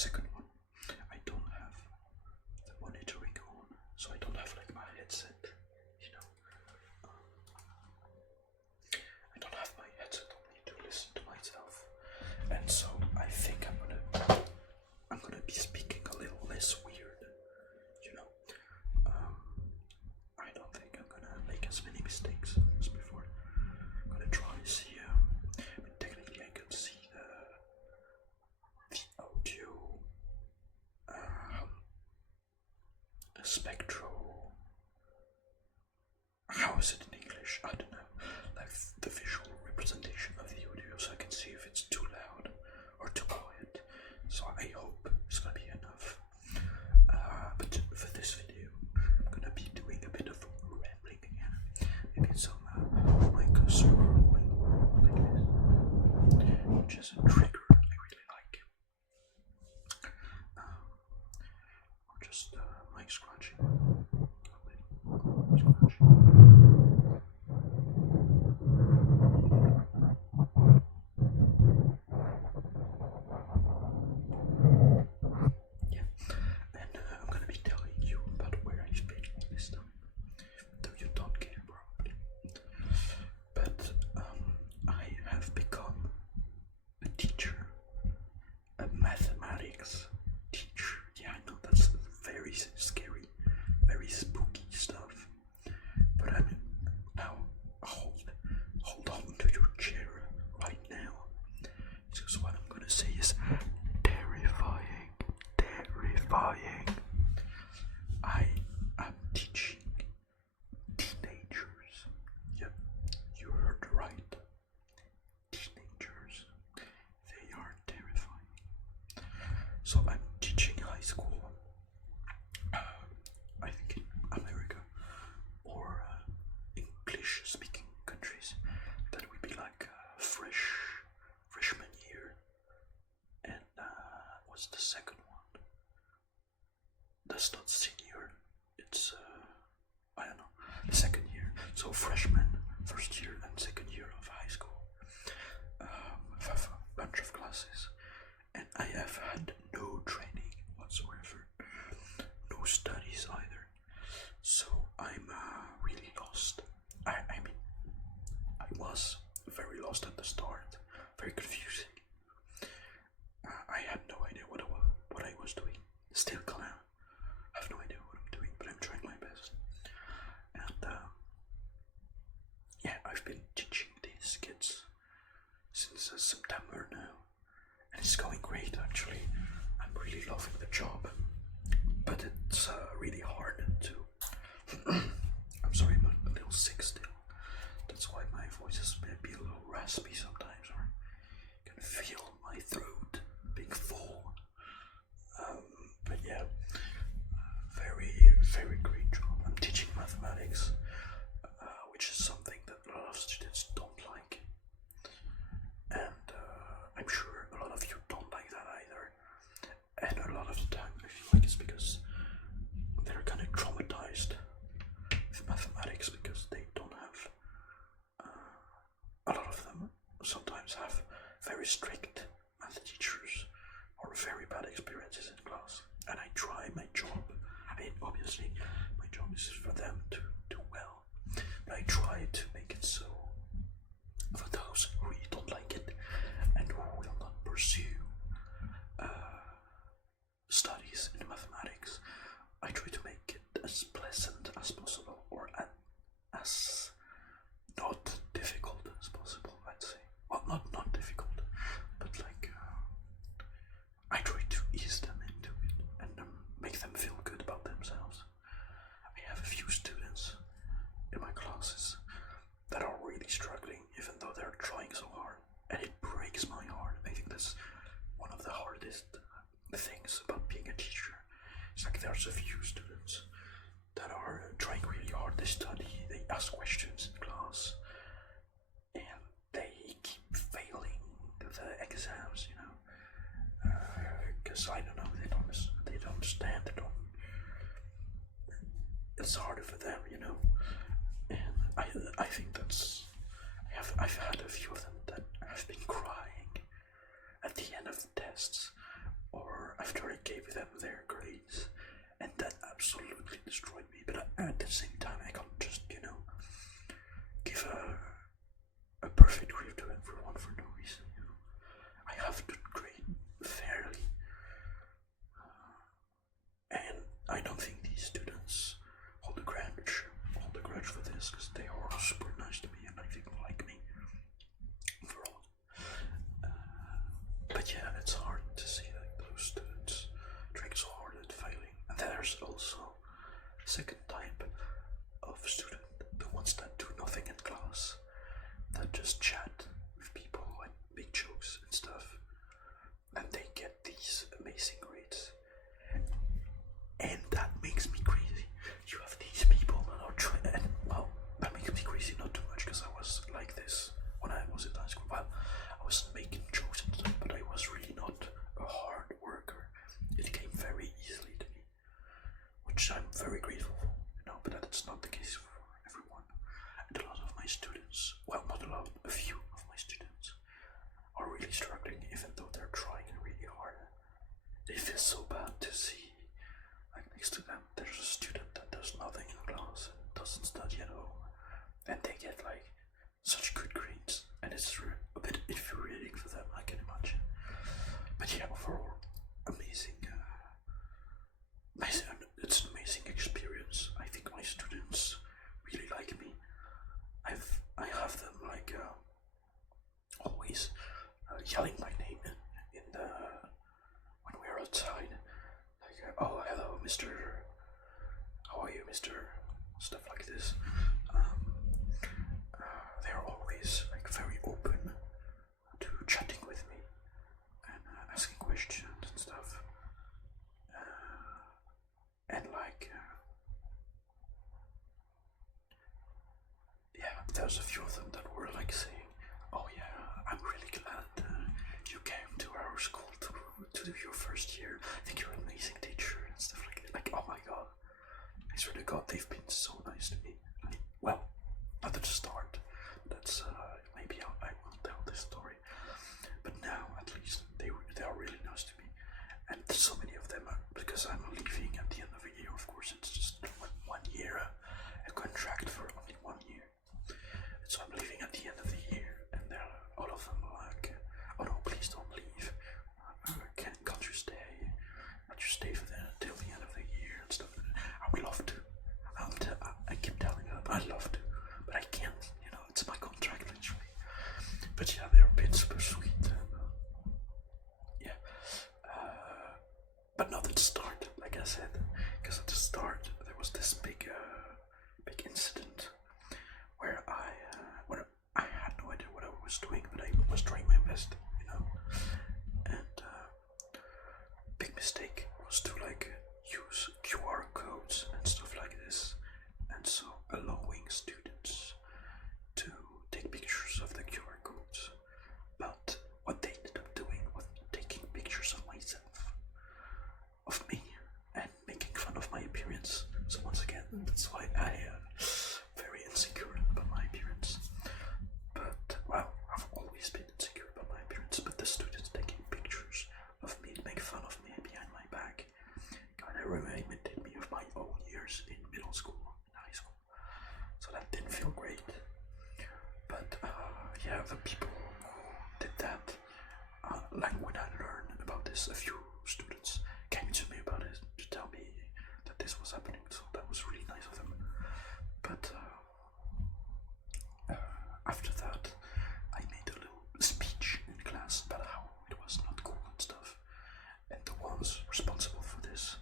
second one, I don't have the monitoring on, so I don't have like my headset, you know. I don't have my headset on me to listen to myself, and so I think I'm gonna be speaking a little less weird, you know. I don't think I'm gonna make as many mistakes as before. I'm gonna try to see. But technically, I can see the audio spectral. How is it in English? I don't know. Like the visual representation of the audio, so I can see if it's too loud or too quiet. So I hope it's gonna be enough. But for this video, I'm gonna be doing a bit of rambling again. Maybe some like swirling like this, which is a trigger I really like. Or just mic scratching. Yeah, and I'm gonna be telling you about where I've been this time, though you don't care probably. But I have become a teacher, a mathematics teacher. Yeah, I know that's very scary, very spooky stuff. But I'm now hold on to your chair right now, because what I'm gonna say is terrifying, terrifying. I am teaching teenagers. Yep, you heard right. Teenagers. They are terrifying. So I'm teaching high school. I think in America or English-speaking countries, that would be like freshman year. And what's the second one? That's not senior. It's I don't know. The second year. So freshman, first year, and second year of high school. Have a bunch of classes, and I have had no training whatsoever, no studies either. So I'm really lost. I mean, I was very lost at the start, very confusing. I had no idea what I was doing. Still kind of have no idea what I'm doing, but I'm trying my best. And yeah, I've been teaching these kids since September now, and it's going great actually. I'm really loving the job, but it's really hard to. I'm sorry, I'm a little sick still. That's why my voice is maybe a little raspy sometimes, or you can feel my throat being full. But yeah, very, very great job. I'm teaching mathematics, which is something that a lot of students don't like. And I'm sure a lot of you don't like that either. And a lot of the time I feel like it's because they're kind of traumatized with mathematics, because they don't have, a lot of them sometimes have very strict math teachers or very bad experiences in class. And I try my job. I mean, obviously my job is for them to do well, but I try to make it so for those who really don't like it and who will not pursue studies in mathematics, I try to make it as pleasant as possible, or as not difficult as possible, I'd say. Well, not difficult, but like I try to ease them into it and make them feel good about themselves. I have a few students in my classes that are really struggling, even though they're trying infuriating for them, I can imagine. But yeah, overall, amazing. It's an amazing experience. I think my students really like me. I have them like always yelling my name in the when we're outside. Like, oh hello, Mister. How are you, Mister? Stuff like this. They're always like very open to chatting with me and asking questions and stuff. And like, yeah, there's a few of them that were like saying, "Oh yeah, I'm really glad you came to our school to do your first year. I think you're an amazing teacher and stuff like that." Like, oh my god, I swear to God, they've been so nice to me. Well, not at the start. That's maybe I will tell this story. But now, at least, they are really nice to me, and so many of them are, because I'm leaving at the end of the year. Of course, it's just 1 year, a contract for only 1 year. So I'm leaving at the end of the year, and all of them are like, "Oh no, please don't leave. Can't you stay? Can't you stay for till the end of the year and stuff?" I would love to. I keep telling them I love to, but I can't. You know, it's my contract literally. But yeah, they're been super sweet. Yeah, but not at the start, like I said, because at the start there was this big incident where I had no idea what I was doing, but I was trying my best, you know. And big mistake was to like use QR codes and stuff like this, and so allowing students to take pictures of the QR codes. But what they ended up doing was taking pictures of myself, of me, and making fun of my appearance. So once again, that's why I am very insecure about my appearance. But well, I've always been insecure about my appearance. But the students taking pictures of me to make fun of me behind my back kind of reminded me of my own years in middle school and high school. So that didn't feel great. But yeah, the people who did that, like when I learned about this, a few students came to me about it to tell me that this was happening. So that was really nice of them. But after that, I made a little speech in class about how it was not cool and stuff. And the ones responsible for this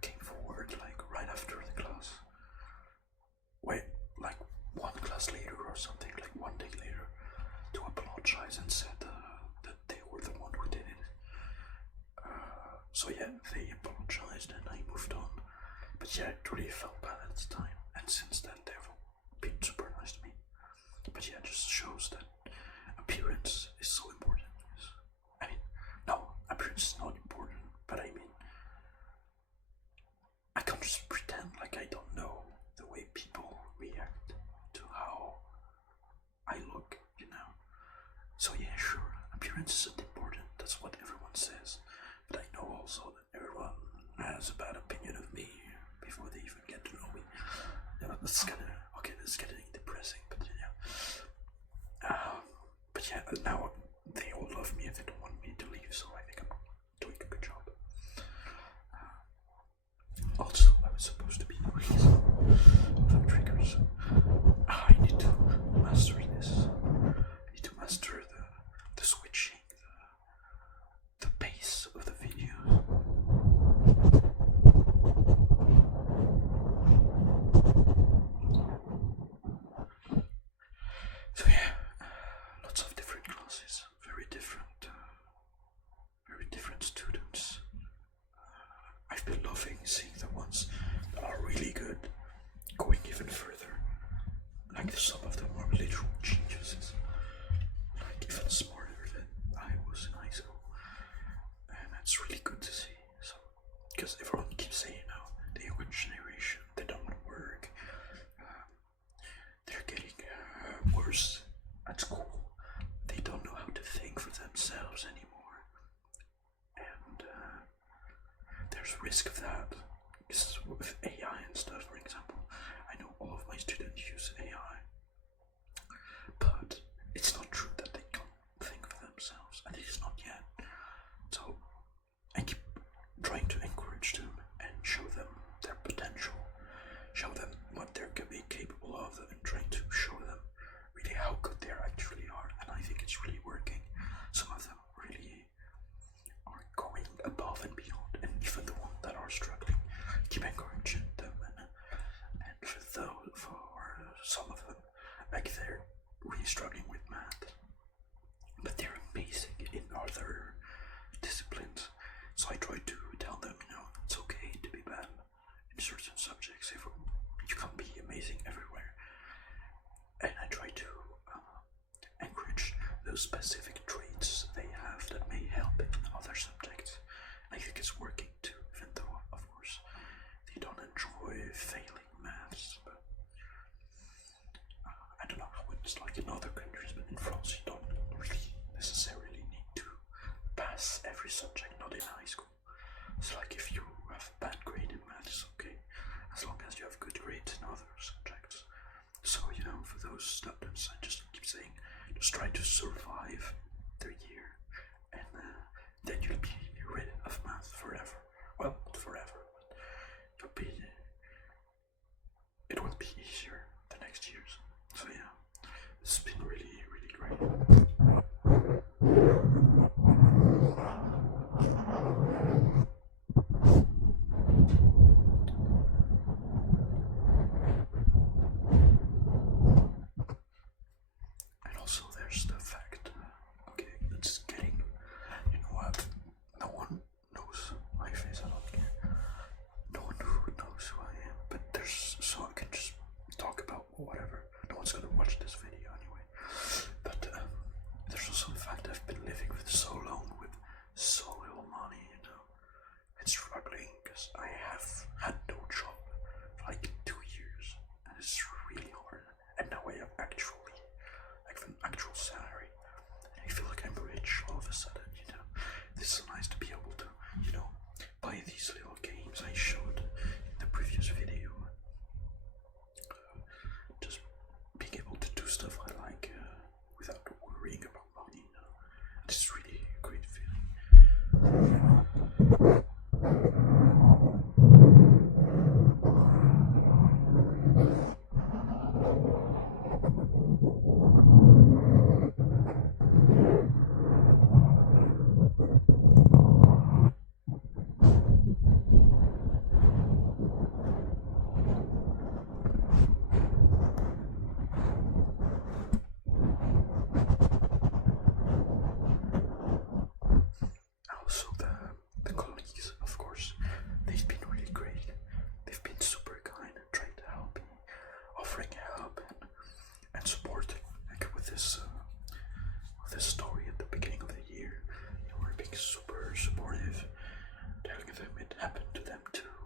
came forward like right after the class. Wait, like 1 class later or something, like 1 day later, to apologize and said that they were the one who did it. So yeah, they apologized and I moved on. But yeah, it really felt bad at the time, and since then they've been super nice to me. But yeah, it just shows that appearance is so important. I mean, no, appearance is not important, but I mean, I can't just pretend like I don't know the way people react to how I look, you know. So yeah, sure, appearance isn't important, that's what everyone says. But I know also that everyone has a bad opinion of me before they even get to know me. You know, that's getting depressing, but yeah. But yeah, now they all love me and they don't want me to leave, so I think I'm doing a good job. Also, I was supposed to be the reason of triggers. I need to master this. I need to master the switching, the pace of the video. So yeah, lots of different classes, very different students. I've been loving seeing the ones that are really good, going even further. Like some of them are literal geniuses, like even smarter than I was in high school, and that's really good to see. So, because everyone keeps saying now, the younger generation, they don't want to work, they're getting worse at school, they don't know how to think for themselves anymore, and there's risk of that. Because with AI and stuff, for example, I know all of my students use AI, but it's not true that they can't think certain subjects. You can't be amazing everywhere, and I try to encourage those specific traits they have that may help in other subjects. I think it's working too, even though, of course, they don't enjoy failing maths. But I don't know how it's like in other countries, but in France, you don't really necessarily need to pass every subject, not in high school. It's like if you have a bad grade in math, it's okay, as long as you have good grades in other subjects. So, for those students, I just keep saying, just try to survive the year, and then you'll be rid of math forever. Well, not forever, but it will be easier the next years. So yeah, it's been really, really great. And also there's the fact, okay, it's getting, what, no one knows my face, I don't care. No one who knows who I am, but so I can just talk about whatever. No one's gonna watch this video anyway. But there's also the fact I've been living for so long with so little money, It's struggling because I have had no job for like 2 years, and it's really hard. And now I have an actual salary, and I feel like I'm rich all of a sudden, This is nice to be able to, buy these little games I showed in the previous video. Just being able to do stuff I like without worrying about money, It's really a great feeling. Also, the colleagues, of course, they've been really great. They've been super kind and trying to help me, offering help and support. Like with this story at the beginning of the year, they were being super supportive, telling them it happened to them too,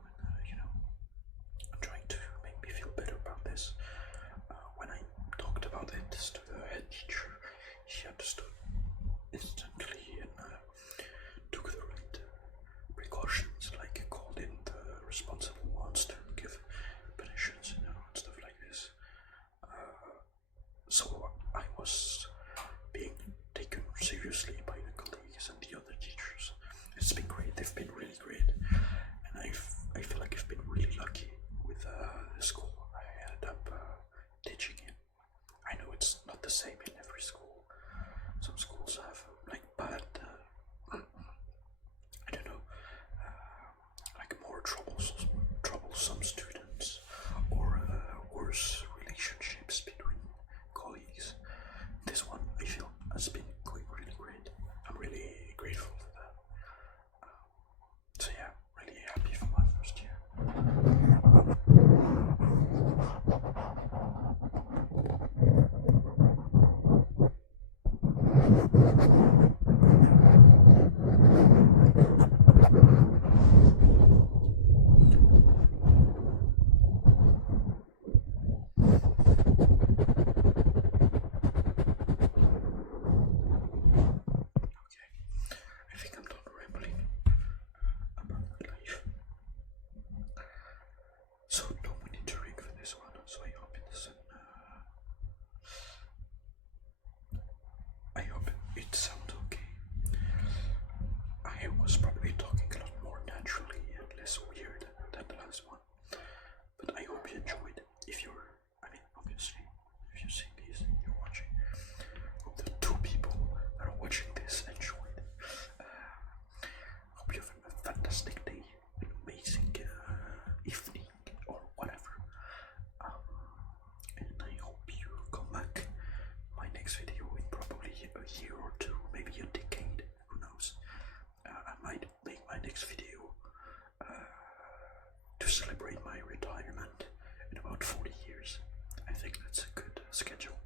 and trying to make me feel better about this. When I talked about it to the head teacher, she understood instantly and took the right precautions, like called in the responsible ones to give punitions, and stuff like this. So I was being taken seriously by the colleagues and the other teachers. It's been great. They've been really great, and I feel like I've been really lucky with the school I ended up teaching in. I know it's not the same in every school. Some schools have like bad, I don't know, like more troublesome students, or worse relationships between colleagues. This one I feel has been going really great. I'm really grateful for that. So yeah, really happy for my first year. I think I'm done rambling about my life. So no monitoring for this one, so I hope it doesn't. I hope it sounds okay. I was probably talking a lot more naturally and less weird than the last one, but I hope you enjoyed. Obviously, if you see these, you're watching. Hope the 2 people that are watching this enjoyed. Hope you have a fantastic day, an amazing evening, or whatever. And I hope you come back my next video in probably a year or 2, maybe a decade, who knows. I might make my next video to celebrate my think that's a good schedule.